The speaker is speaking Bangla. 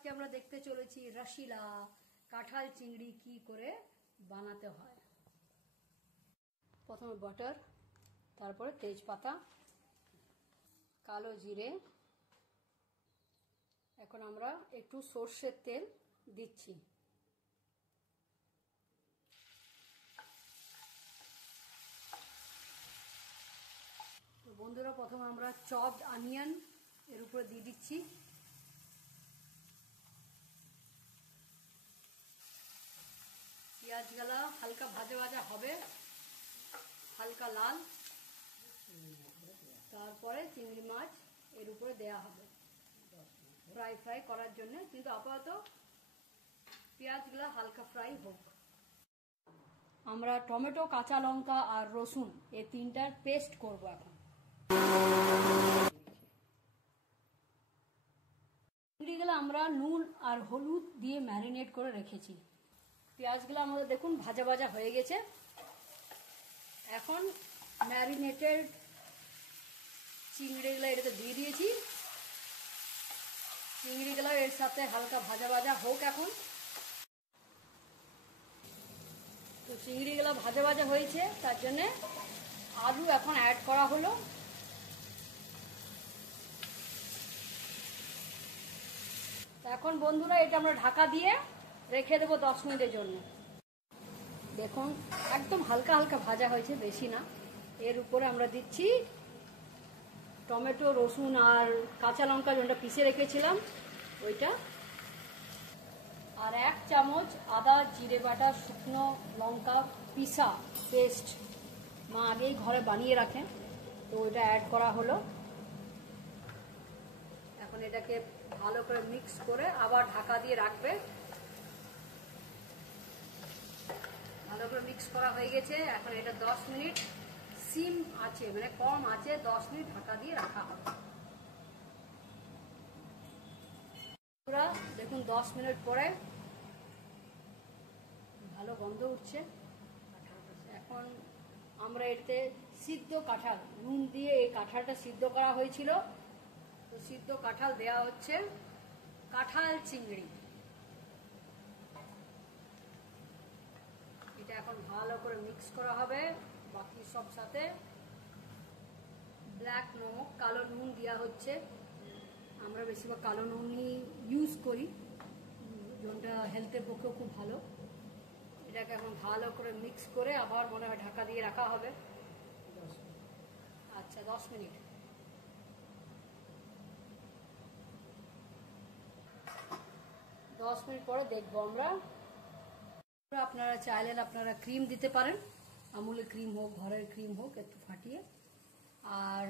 আজকে আমরা দেখতে চলেছি রসিলা কাঁঠাল চিংড়ি কি করে বানাতে হয়। প্রথমে বাটার, তারপরে তেজপাতা, কালো জিরে, এখন আমরা একটু সর্ষের তেল দিচ্ছি। তো বন্ধুরা, প্রথমে আমরা চপড অনিয়ন এর উপরে দিয়ে দিচ্ছি। পেঁয়াজগুলা হালকা ভাজা ভাজা হবে, হালকা লাল, তারপরে চিংড়ি মাছ এর উপরে দেয়া হবে ফ্রাই করার জন্য। কিন্তু আপাতত পেঁয়াজগুলা হালকা ফ্রাই হোক। আমরা টমেটো, কাঁচা লঙ্কা আর রসুন এই তিনটার পেস্ট করব। এখন চিংড়িগুলো আমরা নুন আর হলুদ দিয়ে ম্যারিনেট করে রেখেছি। পেঁয়াজগুলো আমাদের দেখুন ভাজা ভাজা হয়ে গেছে। এখন ম্যারিনেটেড চিংড়িগুলো এটাতে দিয়ে দিয়েছি। চিংড়িগুলো এর সাথে হালকা ভাজা ভাজা হোক এখন। তো চিংড়িগুলো ভাজা ভাজা হয়েছে, তার জন্যে আলু এখন অ্যাড করা হলো। এখন বন্ধুরা, এটা আমরা ঢাকা দিয়ে রেখে দেবো 10 মিনিটের জন্য। দেখুন একদম হালকা হালকা ভাজা হয়েছে, বেশি না। এর উপরে আমরা দিচ্ছি টমেটো, রসুন আর কাঁচা লঙ্কা যেটা পিষে রেখেছিলাম ওইটা, আর 1 চামচ আদা জিরে বাটা শুকনো লঙ্কা পিসা পেস্ট, মা আগেই ঘরে বানিয়ে রাখেন, তো ওইটা অ্যাড করা হলো। এখন এটাকে ভালো করে মিক্স করে আবার ঢাকা দিয়ে রাখবে। ভালো করে মিক্স করা হয়ে গেছে। এখন এটা 10 মিনিট সিম আছে, মানে কম আছে, 10 মিনিট ঢাকা দিয়ে রাখা হবে। দেখুন 10 মিনিট পরে ভালো গন্ধ উঠছে। এখন আমরা এতে সিদ্ধ কাঁঠাল, নুন দিয়ে এই কাঁঠালটা সিদ্ধ করা হয়েছিল, তো সিদ্ধ কাঁঠাল দেয়া হচ্ছে। কাঁঠাল চিংড়ি এটা এখন ভালো করে মিক্স করা হবে বাকি সব সাথে। ব্ল্যাক নমক, কালো নুন দেওয়া হচ্ছে। আমরা বেশিরভাগ কালো নুনই ইউজ করি, যেটা হেলথের পক্ষেও খুব ভালো। এটাকে এখন ভালো করে মিক্স করে আবার মনে হয় ঢাকা দিয়ে রাখা হবে। আচ্ছা, 10 মিনিট। পরে দেখবো আমরা। আপনারা চাইলে আপনারা ক্রিম দিতে পারেন, আমুলের ক্রিম হোক, ঘরের ক্রিম হোক, একটু ফাটিয়ে। আর